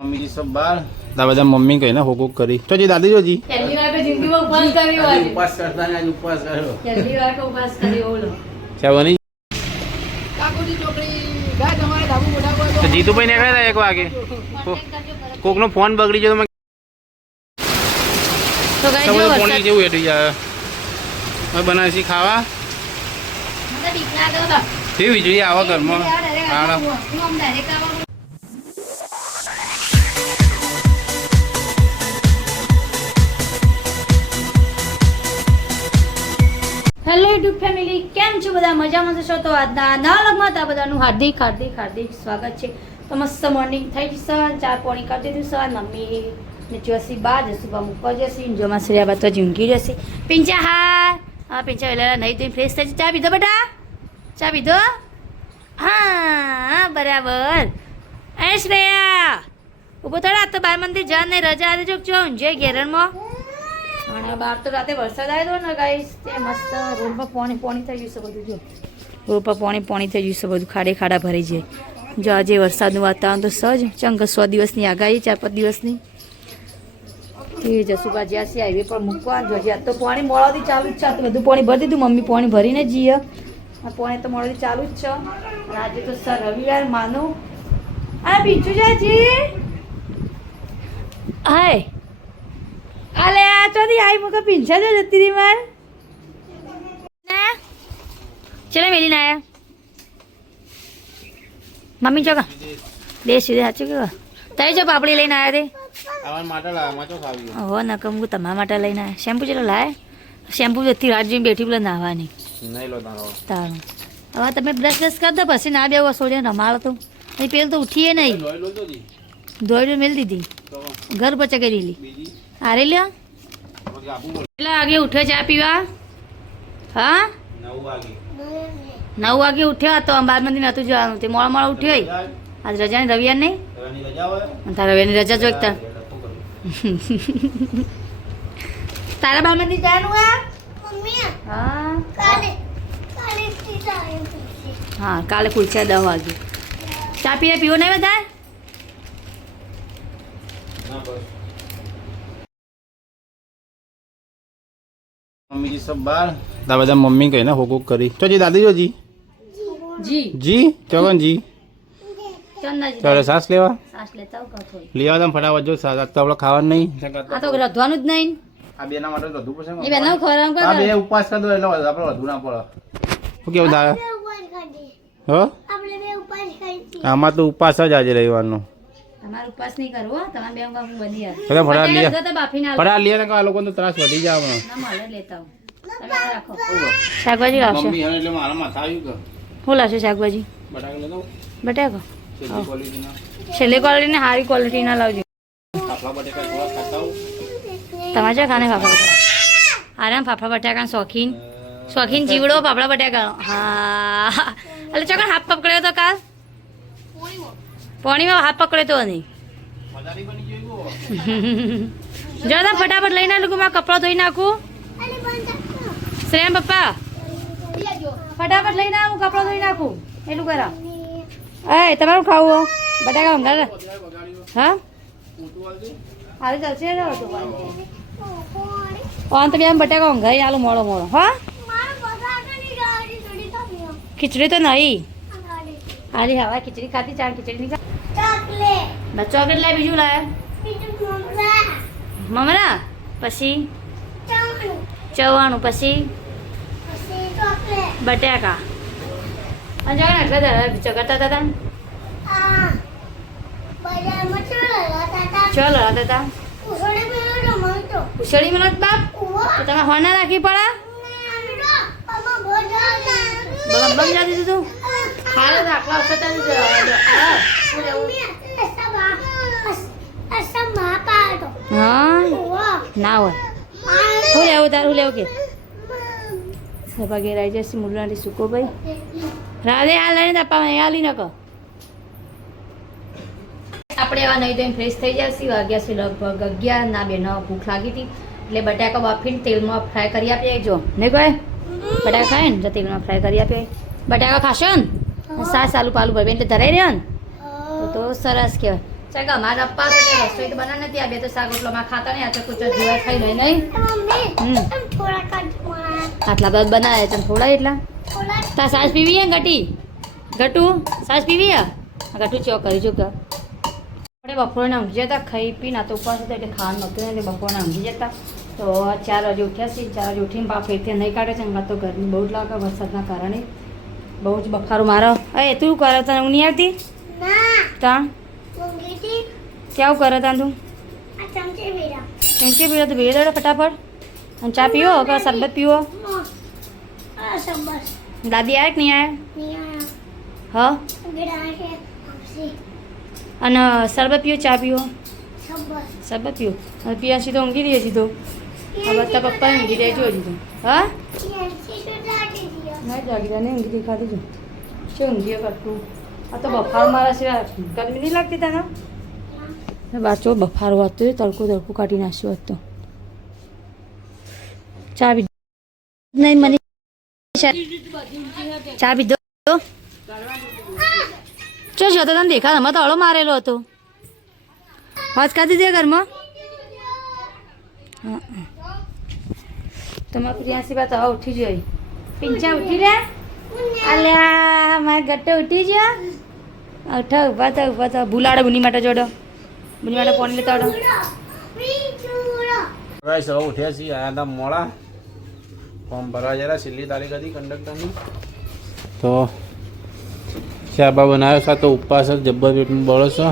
Mummy जी सब बाहर दादा मम्मी कही ना होको करी तो जी दादी जो जी पहली बार तो जिंदगी में उपवास કર્યો आज આજે उपवास करता है आज उपवास करो पहली बार तो उपवास કર્યો બોલો क्या बनी કાકોજી ચોકડી ગાય તમારે ધાબુ મોઢા કોઈ तो जीतू भाई ने कहा एक आगे कोक नो फोन बगड़ी जो तो मैं તો ગાય सब જો फोन વરસાદ जेવું હેઠી જાય હવે બનાવી ખાવા મને બીક લાગે તો કેવી જોઈએ આવા ઘરમાં આડા હું આમ ડાયરેક્ટ આવા હેલો યુટ્યુબ ફેમિલી કેમ છો બધા મજામાં છો તો આજના નવા વ્લોગમાં તા બધાનું હાર્દિક હાર્દિક હાર્દિક સ્વાગત છે તો મસ્ત મોર્નિંગ થઈ ગઈ સર ચાર પોણી કરી દીધું સર મમ્મી ને જોસી બા જશું બા મૂકવા જશે જોમાં શ્રેયા બા તો ઝીંકી જશે પિંચા હા પિંચા વેલા નહીં ધોઈને ફ્રેશ થઈ ચા પીધો બેટા ચા પીધો હા બરાબર એ શ્રેયા ઊભો થોડા તો બાર મંદિર જા નહીં રજા આજે જો જો ઊંઝે ઘેરણમાં અને બહાર તો રાતે વરસાદ આવ્યો ને ગાઈસ તે મસ્ત રોડ પર પાણી થઈ ગયું છે બધું જો રોડ પર પાણી થઈ ગયું છે બધું ખાડે ખાડા ભરાઈ જાય જો આજે વરસાદનું વાતાવરણ તો સજ ચંગ 100 દિવસની આગાહી 4-5 દિવસની તે જસુબા જ્યાં છે હાઈવે પર મૂકવા જો આ તો પાણી મોડાથી ચાલુ જ છે તો બધું પાણી ભરી દીધું મમ્મી પાણી ભરીને જઈએ આ પાણી તો મોડાથી ચાલુ જ છે અને આજે તો સર રવિવાર માનું આ બીજું જાજી હાય અલે આ ચોરી આઈ મુકા પિંછા જો જતી રી માર ના ચલે મેલી ના આયા મમ્મી ચોકા દે સીધે સાચું કે તઈ જો પાપડી લઈને આયા તે આવા માટે લા માચો ખાવી હો ન કમ હું તમારા માટે લઈને આયા શેમ્પુ ચલો લાય શેમ્પુ જતી રાત જોઈને બેઠી પેલા નાહવાની નહીં લો તારો તારું હવે તમે બ્રશ કર દો પછી ના બેવો સોડે રમાડો તો નહીં પેલું તો ઉઠીએ નહીં લોઈ લો તો જી દોડ્યું મેલ દીધી તો ઘર પર ચકેલી બીજી આરે લ્યો પછી આપું બોલ કેટલા વાગે ઉઠ્યો ચા પીવા હા 9 વાગે 9 વાગે ઉઠ્યો તો બાર મંદિર નતું જવાનું તે મોડા મોડા ઉઠ્યો આજ રજાની રવિવાર નહીં રવાની રજા હોય તારા રવિવારની રજા જો એકતા તારા બાર મંદિર જવાનું હા હા કાલે ખુલશે 10 વાગે ચા પીને પીવો નહીં બધા ना बस मम्मी जी सब बाहर दादा मम्मी कही ना होको करी तो जी दादी जो जी જી जी चौगन जी ચંદાજી चलो सांस लेवा સાસ લેતા આવું કહો થોડી लिया दम फटाफट जो साथ तो આપણે ખાવાનું નહીં આ તો રધવાનું જ નહીં આ બેના માટે વધુ પડશે એ બેનો ખોરામ આ બે કર ઉપવાસ કરી દો એટલે આપણે વધુ ના પડે શું કેવું દાદા હો આમાં તો ઉપવાસ જ આજે રવિવારનો તમારે ઉપવાસ નહીં કરવો તમારે બે કામ બની યાર બધા ફટાફટ લીયા તો બાફીને આલો ફટાફટ લીયા ને આ લોકોનો ત્રાસ વધી જાય આપણો ના મળે લેતા આવું તમે આ રાખો શાકભાજી લાવશો મમ્મી એને એટલે મારા માથા આવ્યું કે શું લાવશો શાકભાજી બટાકા લેતો બટાકો છેલ્લી ક્વોલિટીના છેલ્લી ક્વોલિટી ને સારી ક્વોલિટીના લાવજો ફાફડા બટાકા થોડા ખાતા હો તમારે ક્યાં ખાને ફાફડા બટાકા આરામ ફાફડા બટાકા શોખીન શોખીન જીવડો ફાફડા બટાકા હા એટલે ચોકન હાથ પકડ્યો તો કાલ પાણીમાં હાથ પકડ્યો તો નહીં મજારી બની ગઈ ગો જો તો ફટાફટ લઈને આલું મારા કપડાં ધોઈ નાખું શ્રેમ પપ્પા ફટાફટ લઈને આવું કપડાં ધોઈ નાખું એટલું કરા એ તમારું ખાવું બટાકા ભંગાર હા હાલ ચાલશે ને ઓન તો બે બટાકા ભંગાઈ આલું મોડો મોડો હા ખીચડી તો નહીં હારી હવા ખીચડી ખાતી ચાર ખીચડી નહીં ચોકલેટ લાય બીજું લાય મમરા પછી ચવાણું પછી બટાકા અને જાણે એટલે ચગડતા હતા ચલો હતા ઉછળી મનત બાપ તો તમે હોના રાખી પડા બમ જાતી તું હાલ દાખલા વખત હા ના હોય હું લેવું તારું લેવું કે સભાગે રાઈ જશે મુરલાની સુકો ભાઈ રાધે હાલ લઈને આપવા હાલી ન કહો આપણે એવા નહીં તો ફ્રેશ થઈ જશે વાગ્યા છે લગભગ 11 ના બેનો ભૂખ લાગી હતી એટલે બટાકા બાફીને તેલમાં ફ્રાય કરી આપીએ જો નહીં કહે બટાકા ખાય ને જો તેલમાં ફ્રાય કરી આપીએ બટાકા ખાશો ને સાસ આલુ પાલુ ભાઈ એટલે ધરાઈ રહ્યો ને તો સરસ કહેવાય ચાલ અમારા પપ્પા તો રસોઈ તો બના નથી આ બે તો શાક રોટલો માં ખાતા નહીં આ તો કુચર જીવા ખાઈ લે નહીં આટલા બધા બનાવ્યા છે થોડા એટલા તા સાસ પીવી હે ઘટુ સાસ પીવી હે ઘટુ ચો કરી જો કે આપણે બપોરને ઊંઘી જતા ખાઈ પીને આ તો ઉપવાસ હતા એટલે ખાવાનું નહોતું એટલે બપોરને ઊંઘી જતા તો 4 વાગે ઉઠ્યા છીએ 4 વાગે ઉઠીને બાપ ફેરથી નહીં કાઢે છે હમણાં તો ગરમી બહુ જ લાગે વરસાદના કારણે બહુ જ બફારો મારો એ તું કરે તને ઊંઘ નહીં આવતી તા કેવું કરે તા તું ચમચી પીવો તો ભેળ દે ફટાફટ અને ચા પીવો કે શરબત પીવો દાદી આવે કે નહીં આવે અને શરબત પીવો ચા પીવો શરબત પીવો અને પીવા સીધો ઊંઘી દઈએ સીધો હવે તારા પપ્પા ઊંઘી દે જો દીધું હા ના જાગી નહીં ઊંઘી દે ખાધી જો શું ઊંઘીએ કરતું આ તો બફાર મારા સિવાય ગરમી નહીં લાગતી તને બાચો બફારો હતો તડકો કાઢી નાખ્યો હતો ચા પી નહીં મને ચા પીધો ચો જતો તને દેખા આમાં તો હળો મારેલો હતો વાત ખાધી દે ઘરમાં તમારે પ્રિયાસી વાત હવે ઉઠી જોઈ પિંચા ઉઠી રે અલ્યા મારા ગટ્ટો ઉઠી ગયો ઉભા થા ભૂલાડો બુની માટે જોડો બુની માટે પાણી લેતા આવડો સૌ ઉઠ્યા છીએ આયા હતા મોડા ફોર્મ ભરવા જરા છેલ્લી તારીખ હતી કંડક્ટરની તો શાબા બનાવ્યો છે તો ઉપવાસ જ જબ્બર પેટનું બળો છો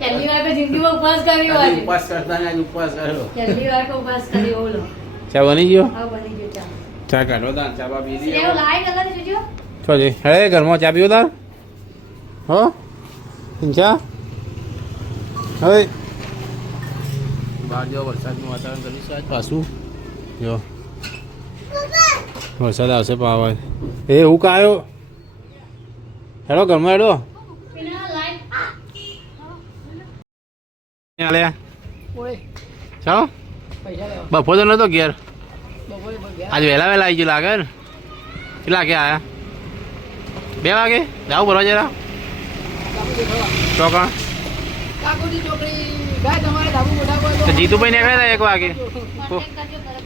પહેલી વાર મેં જિંદગીમાં ઉપવાસ કર્યો આજે ઉપવાસ કરતા ને આજ ઉપવાસ કર્યો પહેલી વાર કે ઉપવાસ કર્યો બોલો ચા બની ગયો હા બની ગયો ચા ચા કાઢો તા ચા બા પી સેવ લાઈ કલર જોજો છો જઈ હે ઘરમાં ચા પીવો તાર હો ચા હવે બહાર જો વરસાદનું વાતાવરણ કર્યું છે આજ પાછું જો વરસાદ આવશે પાવા એ હું કાયો હેડો ઘરમાં હેડો ચાલો બપોર તો નતો ઘેર આજ વહેલા આવી ગયું લાગે ને કેટલા વાગે આવ્યા 2 વાગે જાવ ભરવા જરા ચોકણ જીતુભાઈ નીકળ્યા હતા 1 વાગે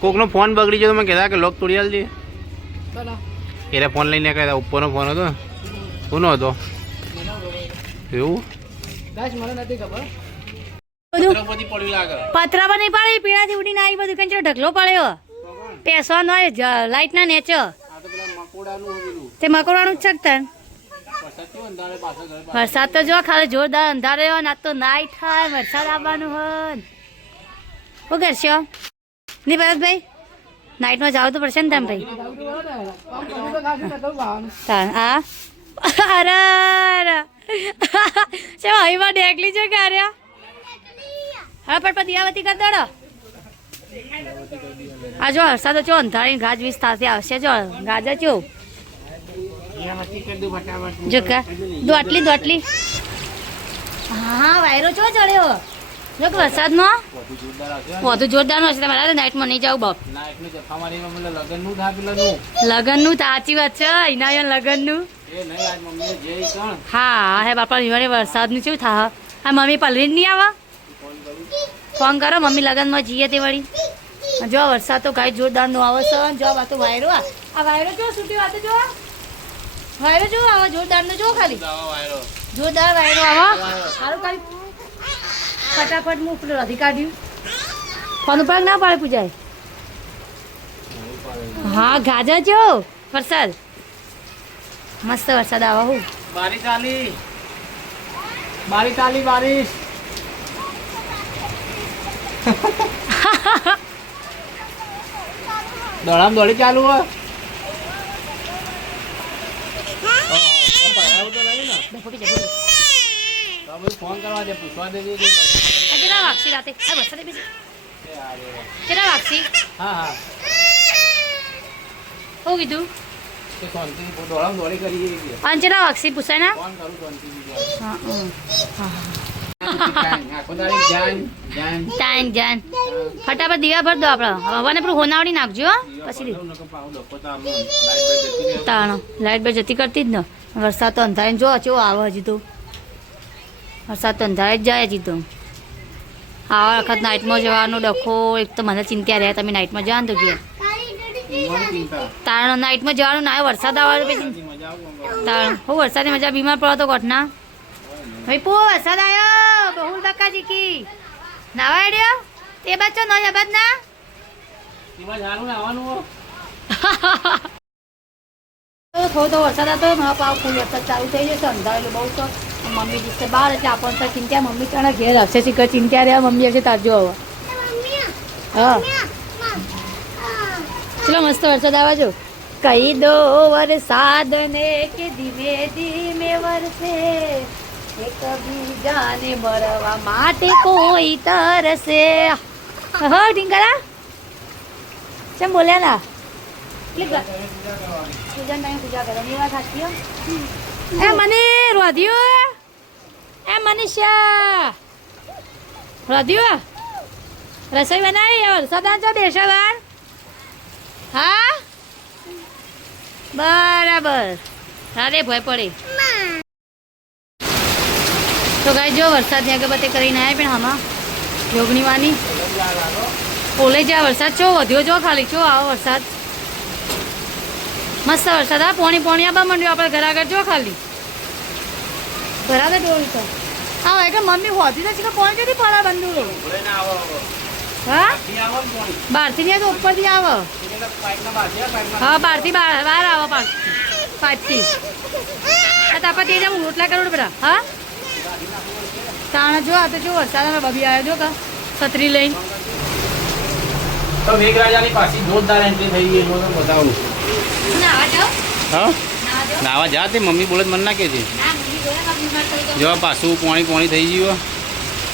કોકનો ફોન બગડી ગયો તો મેં કહેતા કે લોક તોડી આલજે એને ફોન લઈને નીકળ્યા હતા ઉપરનો ફોન હતો કોનો હતો એવું પતરા પર નહીં પાડે પીણાથી ઉડીને આવી બધું કંચો ઢગલો પડ્યો પેસવાનો લાઈટ ના નેચો તે મકોડાનું જ શકતા વરસાદ તો જો ખાલી જોરદાર અંધારે હોય ને આજ તો નાઈટ થાય વરસાદ આવવાનું હોય શું કરશો નહીં ભરતભાઈ નાઈટમાં જાવ તો પડશે ને તમે ભાઈ હા અરે છે હઈમાં ડેકલી છે કાર્યા હા પણ દિયાવતી કરી દો આ જો વરસાદ જો અંધારી ગાજવીજ થશે આવશે જો ગાજર ચો જો કા દોટલી હા વાયરો ચો ચડ્યો જો કે વરસાદમાં વધુ જોરદાર હશે તમારે નાઇટમાં નહીં જાવ બાપ લગનનું સાચી વાત છે એના લગનનું હા હે બાપા હિવાળે વરસાદનું શું થાય હા મમ્મી પલરી નહીં આવે ફોન કરો મમ્મી લગનમાં જઈએ તે વળી જો વરસાદ તો ગાય જોરદાર નો આવે છે જો આ તો વાયરો આ વાયરો જો છૂટી વાત જો વાયરો જો આવા જોરદાર નો જો ખાલી જોરદાર વાયરો આવા સારું ખાલી ફટાફટ હું પેલું રધી કાઢ્યું ફોન ઉપર ના પાડે પૂજાય હા ગાજર જો વરસાદ મસ્ત વરસાદ આવા હું બારીશ દોડી ચાલુ હોય ફોન કરવા દે પૂછવા દે કેટલા વાગશી રાતે વરસાદ કેટલા વાગશી હા શું કીધું દોડી કરી અંચના વાગશી પૂછાય ના ફોન કરું હા જાન જાન ફટાફટ દીવા ભર દો આપણે હવાને પેલું હોનાવડી નાખજો પછી તાણો લાઈટ બે જતી કરતી જ ને વરસાદ તો અંધારીને જો ચેવો આવે હજી તો વરસાદ તો અંધારે જ જાય હજી તો. આ વખત નાઇટમાં જવાનો ડખો એક તો મને ચિંતા રહે તમે નાઇટમાં જવા ને તો ગયા તારણ નાઇટમાં જવાનું ના વરસાદ આવે પછી તારણ હું વરસાદની મજા બીમાર પડો તો કોટના ભાઈ પો વરસાદ આવ્યો બહુ ધક્કા ચીકી નાવા આડ્યો તે બચ્ચો ન જબાદ ના થોડો વરસાદ હતો પાવ ફૂલ વરસાદ ચાલુ થઈ જશે અંધારેલું બહુ તો મમ્મી દિવસે બહાર એટલે આપણને તો ચિંતા મમ્મી તને ઘેર હશે શીખર ચિંતા રહ્યા મમ્મી હશે તારજો હવે હા ચલો મસ્ત વરસાદ આવવા જો કહી દો વરસાદ ને કે ધીમે ધીમે વરસે એક બીજાને મરવા માટે કોઈ તરસે હો ઢીંગરા ચમ બોલ્યા ના પૂજા ટાઈમ પૂજા કરવાની વાત સાચી એ મને રોધ્યું એ મનીષા રોધ્યું રસોઈ બનાવી વરસાદ છો બેસા હા બરાબર અરે ભય પડે તો ગાય જો વરસાદની અગરબત્તી કરીને આવ્યા પણ આમાં જોગણી વાની પોલે જ્યાં વરસાદ છો વધ્યો જો ખાલી છો આવો વરસાદ મસ્ત વરસાદ હા પોણી પોણી આબા માંડ્યો આપણે ઘર આગળ જો ખાલી બરાબર ડોળી તો હા એટલે મમ્મી હોતી તો છે કે પોણી જતી પડે બંધુ હા બહારથી નહીં તો ઉપરથી આવે હા બહારથી બહાર આવો પાછથી તાપા તે જાવ રોટલા કરોડ બધા હા તાણે જો આ તો જો વરસાદ બબી આવ્યો જો કા છત્રી લઈને તો મેઘરાજાની પાછી જોરદાર એન્ટ્રી થઈ ગઈ એનો તો બતાવું નાવા જાવ હા નાવા જા તે મમ્મી બોલે મને ના કહેજે જો પાછું પોણી થઈ ગયું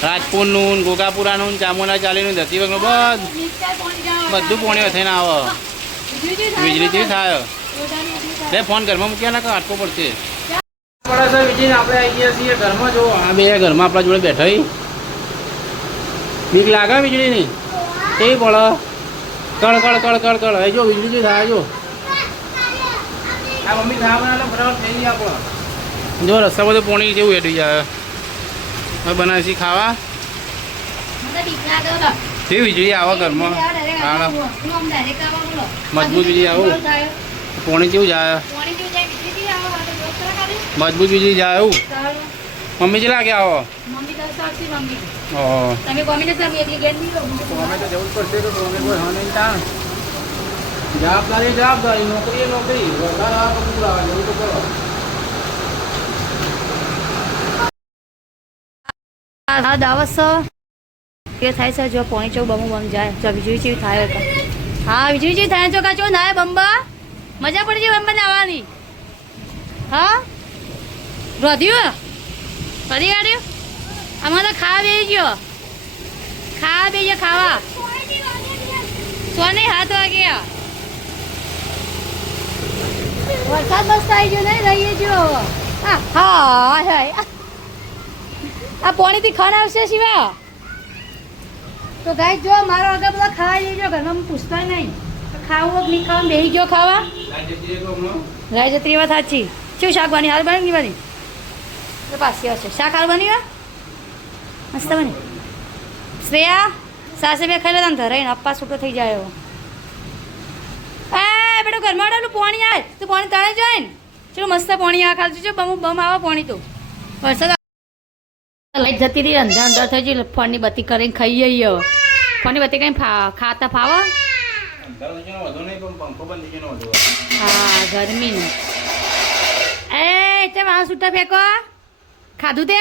રાજપુરનું ગોગાપુરાનું ચામુંડા ચાલીનું ધરતીવગનું બધું પોણી થઈને આવે વીજળીથી થાય લે ફોન ઘરમાં મૂક્યા ના આટકો પડશે વીજળી આપણે આવી ગયા છીએ ઘરમાં જો આ બે ઘરમાં આપણા જોડે બેઠા બીક લાગે વીજળીની કેવી પડે કળ હવે જો વીજળી થાય જો આ મમ્મી ખાવા બનાવે બરાબર થઈ ગયા આપણે જો રસ્તા બધું પોણી જેવું હેઠી જાય હવે બનાવી છીએ ખાવા કેવી વીજળી આવે ઘરમાં મજબૂત વીજળી આવું પોણી જેવું જાય મજબૂત વીજળી જાય એવું મમ્મી ચેલા કે આવો જવાબદારી નોકરી દાવત કે થાય છે જો પોણી ચો બમું બમ જાય જો વીજળી ચેવી થાય હા વીજળી ચેવી થાય ચોકા ચો ના બંબા મજા પડી જાય બંબા નાવાની હા રોધ્યું ફરી કાઢ્યું આમાં તો ખાવા બેસી ગયો ખાવા સોને 7 વાગ્યા વરસાદ મસ્ત આવી ગયો નહીં રહીએ જો હા આ પોણીથી ખાન આવશે શિવા તો ગાય જો મારો આગળ બધા ખાવા જઈજો ઘરમાં પૂછતા નહીં ખાવું નહીં ખાવા બેસી ગયો ખાવા ગાય જતી વાત સાચી શું શાક બની હાલ બની બની તો પાછી આવશે શાક હાલ બની મસ્ત બની શ્રેયા સાસે બે ખાઈ લેતા ધરાઈને અપ્પા છૂટો થઈ જાય એ બેટો ઘરમાં આવેલું પાણી આવે તું પાણી તાણે જોઈ ને ચલો મસ્ત પાણી આવે ખાલી જો બમ આવે પાણી તો વરસાદ લાઈટ જતી રહી અંદર થઈ ગઈ ફોનની બત્તી કરીને ખાઈ જઈએ ફોનની બત્તી કરીને ખાતા ફાવા હા ગરમીનું એ તે વાહ છૂટા ફેંકો ખાધું તે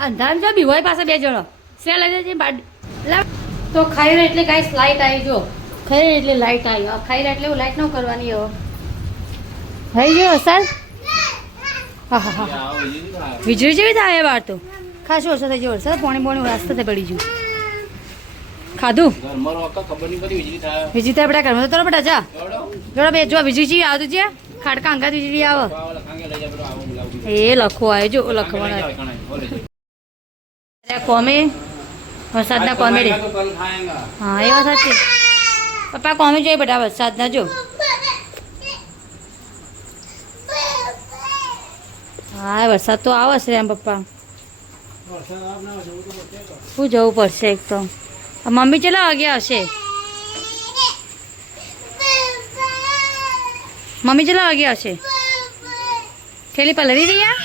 અંધાર જો બી હોય પાસે બે જણો સે લઈ જજે તો ખાઈ રહ્યો એટલે કાંઈ લાઈટ આવી જો ખાઈ રહ્યો એટલે લાઈટ આવી ખાઈ રહ્યા એટલે લાઈટ ન કરવાની હવે થઈ ગયો સર હા વીજળી જેવી થાય બહાર તો ખાસું ઓછો થઈ ગયો વરસાદ પોણી રસ્તે પડી ગયું ખાધું વીજળી થાય બેટા ઘરમાં તો બેટા જા જોડો બે જો વીજળી જેવી આવતું છે ખાડકા અંગા વીજળી આવે એ લખો આવે જો લખવાના કોમે વરસાદના કોમેડી હા એ વાત સાચી પપ્પા કોમે જોઈએ બેટા વરસાદના જો હા વરસાદ તો આવે છે એમ પપ્પા શું જવું પડશે એક તો મમ્મી ચલા વાગ્યા હશે મમ્મી ચલા વાગ્યા હશે થેલી પલળી રહ્યા